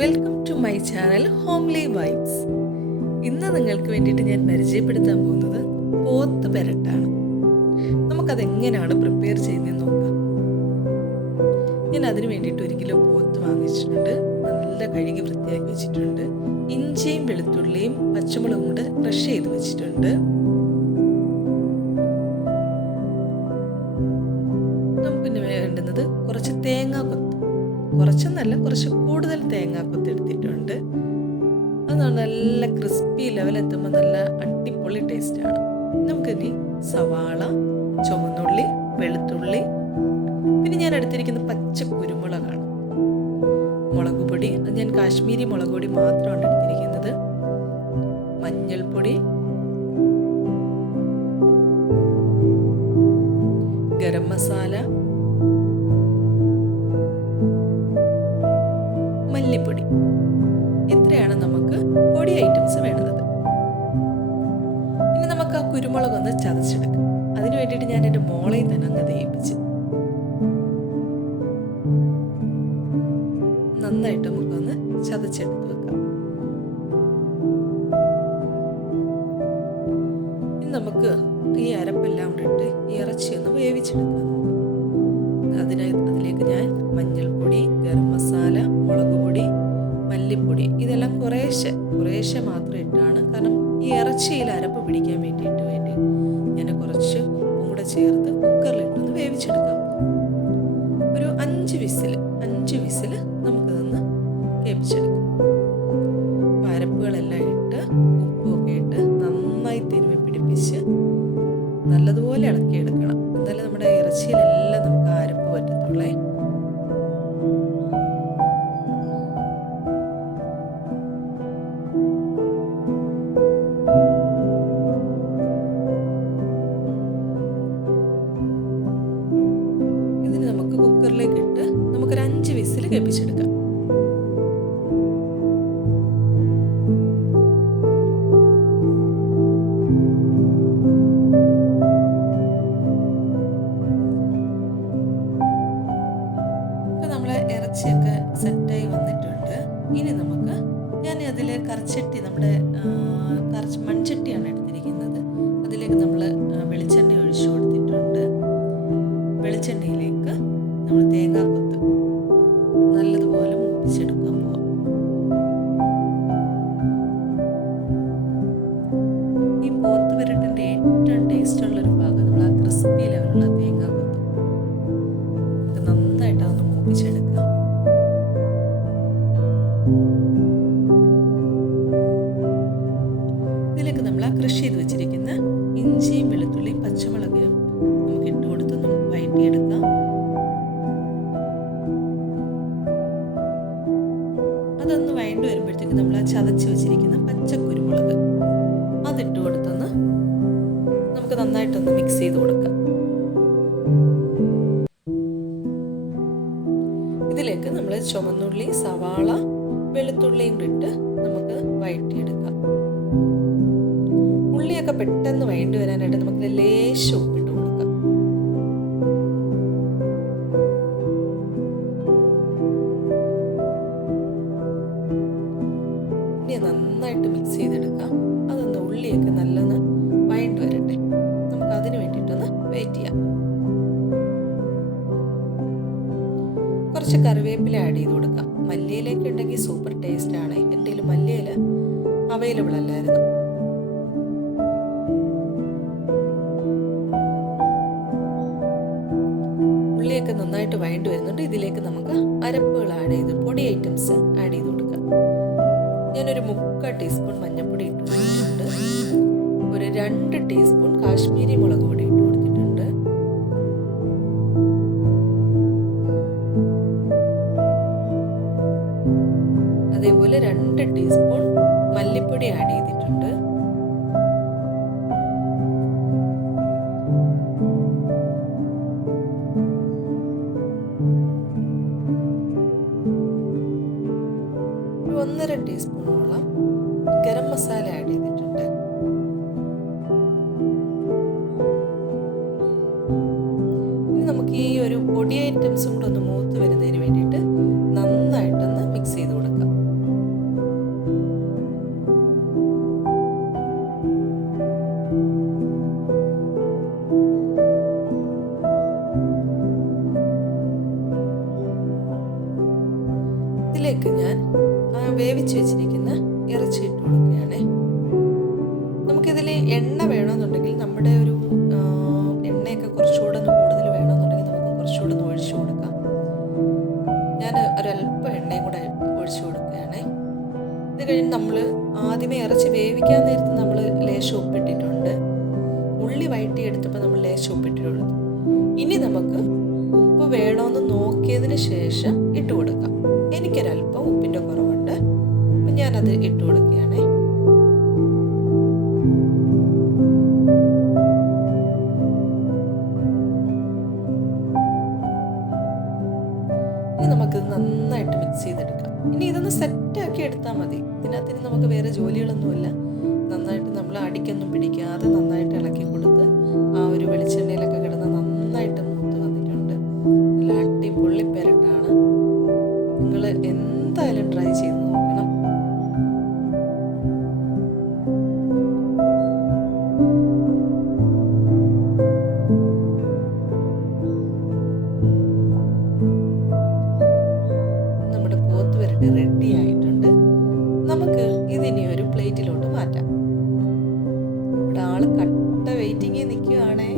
Welcome to my channel homely vibes. ഇന്ന് നിങ്ങൾക്ക് വേണ്ടിയിട്ട് ഞാൻ പരിചയപ്പെടുത്താൻ പോകുന്നത് പോത്ത് പെരട്ടാണ്. നമുക്കതെങ്ങനെയാണ് പ്രിപ്പയർ ചെയ്യുന്നതെന്ന് നോക്കാം. ഞാൻ അതിന് വേണ്ടിയിട്ട് 1 കിലോ പോത്ത് വാങ്ങിച്ചിട്ടുണ്ട്. നല്ല കഴുകി വൃത്തിയാക്കി വെച്ചിട്ടുണ്ട്. ഇഞ്ചിയും വെളുത്തുള്ളിയും പച്ചമുളകും കൂടെ ക്രഷ് ചെയ്ത് വെച്ചിട്ടുണ്ട്. നമുക്കിനി വേണ്ടുന്നത് കുറച്ച് തേങ്ങാക്കൊത്ത്, കുറച്ചൊന്നല്ല കുറച്ച് കൂടുതൽ തേങ്ങാക്കൊത്ത് എടുത്തിട്ടുണ്ട്. അത് നല്ല ക്രിസ്പി ലെവലെത്തുമ്പോൾ നല്ല അടിപൊളി ടേസ്റ്റാണ്. നമുക്കിനി സവാള, ചുവന്നുള്ളി, വെളുത്തുള്ളി, പിന്നെ ഞാൻ എടുത്തിരിക്കുന്ന പച്ച കുരുമുളകാണ്. മുളക് പൊടി, അത് ഞാൻ കാശ്മീരി മുളക് പൊടി മാത്രമാണ് എടുത്തിരിക്കുന്നത്. മഞ്ഞൾപ്പൊടി, ഗരം മസാല, മല്ലിപ്പൊടി. ഇത്രയാണ് നമുക്ക് പൊടി ഐറ്റംസ് വേണ്ടത്. ഇനി നമുക്ക് ആ കുരുമുളകൊന്ന് ചതച്ചെടുക്കാം. അതിന് വേണ്ടിയിട്ട് ഞാൻ എൻ്റെ മോളെ തന്നെ അങ്ങ് തേപ്പിച്ച് നന്നായിട്ട് നമുക്കൊന്ന് ചതച്ചെടുത്ത് വെക്കാം. ഇനി നമുക്ക് ഈ അരപ്പെല്ലാം ഇട്ട് ഈ ഇറച്ചിയൊന്ന് വേവിച്ചെടുക്കാം. അതിലേക്ക് ഞാൻ മഞ്ഞൾപ്പൊടി, ഗരം മസാല, മുളക് പൊടി, മല്ലിപ്പൊടി ഇതെല്ലാം കുറേശ്ശെ മാത്രം ഇട്ടാണ്. കാരണം ഈ ഇറച്ചിയിൽ അരപ്പ് പിടിക്കാൻ വേണ്ടി ഞാൻ കുറച്ച് ഉപ്പും കൂടെ ചേർത്ത് കുക്കറിലിട്ടൊന്ന് വേവിച്ചെടുക്കാം. ഒരു 5 വിസിൽ നമുക്കിതൊന്ന് വേവിച്ചെടുക്കാം. അരപ്പുകളെല്ലാം ഇട്ട് ഉപ്പൊക്കെ ഇട്ട് നന്നായി തിരുമ്മി പിടിപ്പിച്ച് നല്ലതുപോലെ ഇളക്കിയെടുക്കണം. എന്നാലും നമ്മുടെ ഇറച്ചിയിലെല്ലാം നമുക്ക് അരപ്പ് പറ്റത്തുള്ളേ. ഇതിന് നമുക്ക് കുക്കറിലേക്ക് ഇട്ട് നമുക്കൊരു 5 വിസിൽ കേൾപ്പിച്ചെടുക്കാം. ഇറച്ചിയൊക്കെ സെറ്റായി വന്നിട്ടുണ്ട്. ഇനി നമുക്ക് ഞാൻ അതിൽ കറിച്ചട്ടി, നമ്മുടെ മൺചട്ടിയാണ് എടുത്തിരിക്കുന്നത്. അതിലേക്ക് നമ്മൾ വെളിച്ചെണ്ണ ഒഴിച്ചു കൊടുത്തിട്ടുണ്ട്. വെളിച്ചെണ്ണയിലേക്ക് നമ്മൾ തേങ്ങാക്കൊത്ത് നല്ലതുപോലെ മൂപ്പിച്ചെടുക്കാൻ പോവാം. ഈ പോത്ത് പെരട്ടിൻ്റെ ഏറ്റവും ടേസ്റ്റുള്ളൊരു ഭാഗം നമ്മൾ ആ ക്രിസ്പി ലെവലുള്ള തേങ്ങാക്കൊത്ത് നമുക്ക് നന്നായിട്ട് അതൊന്ന് മൂപ്പിച്ചെടുക്കാം. ഇതിലേക്ക് നമ്മൾ ആ ക്രഷ് ചെയ്ത് വെച്ചിരിക്കുന്ന ഇഞ്ചിയും വെളുത്തുള്ളിയും പച്ചമുളകും നമുക്ക് ഇട്ട് കൊടുത്തൊന്ന് വഴറ്റിയെടുക്കാം. അതൊന്ന് വഴണ്ട് വരുമ്പോഴത്തേക്ക് നമ്മൾ ആ ചതച്ച് വെച്ചിരിക്കുന്ന പച്ചക്കുരുമുളക് അതിട്ട് കൊടുത്തൊന്ന് നമുക്ക് നന്നായിട്ടൊന്ന് മിക്സ് ചെയ്ത് കൊടുക്കാം. ഇതിലേക്ക് നമ്മൾ ചുവന്നുള്ളി, സവാള, വെളുത്തുള്ളിയും ഇട്ട് നമുക്ക് വഴറ്റിയെടുക്കാം. ഉള്ളിയൊക്കെ പെട്ടെന്ന് വഴണ്ടി വരാനായിട്ട് നമുക്ക് ലേശം ഉപ്പിട്ട് കൊടുക്കാം. ഇനി നന്നായിട്ട് മിക്സ് ചെയ്തെടുക്കാം. അതൊന്ന് ഉള്ളിയൊക്കെ നല്ലൊന്ന് വഴണ്ടി വരട്ടെ. നമുക്ക് അതിന് വേണ്ടിയിട്ടൊന്ന് വെയിറ്റ് ചെയ്യാം. കുറച്ച് കറിവേപ്പില ആഡ് ചെയ്ത് കൊടുക്കാം. മല്ലിയിലേക്ക് ഉണ്ടെങ്കിൽ സൂപ്പർ ടേസ്റ്റ് ആണ്. എൻ്റെ കയ്യിൽ മല്ലിയില അവൈലബിൾ അല്ലായിരുന്നു. ഉള്ളിയൊക്കെ നന്നായിട്ട് വഴണ്ടി വരുന്നുണ്ട്. ഇതിലേക്ക് നമുക്ക് അരപ്പുകൾ ആഡ് ചെയ്ത് പൊടി ഐറ്റംസ് ആഡ് ചെയ്ത് കൊടുക്കാം. ഞാനൊരു 3/4 ടീസ്പൂൺ മഞ്ഞൾപ്പൊടി ഇട്ട് കൊടുത്തിട്ടുണ്ട്. ഒരു 2 ടീസ്പൂൺ കാശ്മീരി മുളക് പൊടി ഇട്ട് കൊടുത്തിട്ടുണ്ട്. അതേപോലെ 2 ടീസ്പൂൺ മല്ലിപ്പൊടി ആഡ് ചെയ്തിട്ടുണ്ട്. ഒരു 1.5 ടീസ്പൂണോളം ഗരം മസാല ആഡ് ചെയ്തിട്ടുണ്ട്. ഇനി നമുക്ക് ഈ ഒരു പൊടി ഐറ്റംസും കൂടെ ഒന്ന് മൂത്ത് വരുന്നതിന് വേണ്ടിയിട്ട് നന്നായിട്ടൊന്ന് മിക്സ് ചെയ്ത് കൊടുക്കാം. ഇതിലേക്ക് ഞാൻ വേവിച്ച് വെച്ചിരിക്കുന്ന ഇറച്ചി ഇട്ട് കൊടുക്കുകയാണേ. നമുക്കിതിൽ എണ്ണ വേണമെന്നുണ്ടെങ്കിൽ നമ്മുടെ ഒരു എണ്ണയൊക്കെ കുറച്ചുകൂടെ ഒന്ന് കൂടുതൽ വേണമെന്നുണ്ടെങ്കിൽ നമുക്ക് കുറച്ചുകൂടെ ഒന്ന് ഒഴിച്ചു കൊടുക്കാം. ഞാൻ ഒരല്പം എണ്ണയും കൂടെ ഒഴിച്ചു കൊടുക്കുകയാണേ. ഇത് കഴിഞ്ഞ് നമ്മൾ ആദ്യമേ ഇറച്ചി വേവിക്കാൻ നേരത്ത് നമ്മൾ ലേശം ഉപ്പിട്ടിട്ടുണ്ട്. ഉള്ളി വഴറ്റിയെടുത്തപ്പോൾ നമ്മൾ ലേശം ഉപ്പിട്ടിട്ടുണ്ട്. ഇനി നമുക്ക് ഉപ്പ് വേണമെന്ന് നോക്കിയതിന് ശേഷം ഇട്ട് കൊടുക്കാം. എനിക്കൊരല്പം ഉപ്പിൻ്റെ കുറവുണ്ട്, അപ്പം ഞാനത് ഇട്ട് കൊടുക്കുകയാണേ. ഇനി നമുക്കിത് നന്നായിട്ട് മിക്സ് ചെയ്തെടുക്കാം. ഇനി ഇതൊന്ന് സെറ്റാക്കി എടുത്താൽ മതി. ഇതിനകത്തിന് നമുക്ക് വേറെ ജോലികളൊന്നുമില്ല. നന്നായിട്ട് നമ്മൾ അടിക്കൊന്നും പിടിക്കാതെ നന്നായിട്ട് ഇളക്കി കൊടുത്ത് ആ ഒരു വെളിച്ചെണ്ണയിലൊക്കെ കിടന്ന് നന്നായിട്ട് മൂത്ത് വന്നിട്ടുണ്ട്. നല്ല അടിപൊളി പെരട്ടാണ്. നിങ്ങൾ എന്തായാലും ട്രൈ ചെയ്ത് നോക്കണം. നമ്മുടെ പോത്ത് പെരട്ട് റെഡി ആയിട്ടുണ്ട്. നമുക്ക് ഇതിനെ ഒരു പ്ലേറ്റിലോട്ട് മാറ്റാം. ഇവിടെ ആള് കട്ട വെയിറ്റിംഗിൽ നിൽക്കുകയാണേ.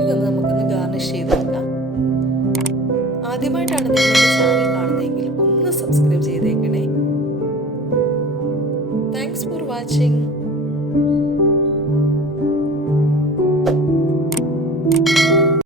ഇതൊന്ന് നമുക്കൊന്ന് ഗാർണിഷ് ചെയ്തെടുക്കാം. ആദ്യമായിട്ടാണ് നിങ്ങളുടെ ചാനൽ കാണുന്നതെങ്കിൽ ഒന്ന് സബ്സ്ക്രൈബ് ചെയ്തേക്കണേ. Thanks for watching.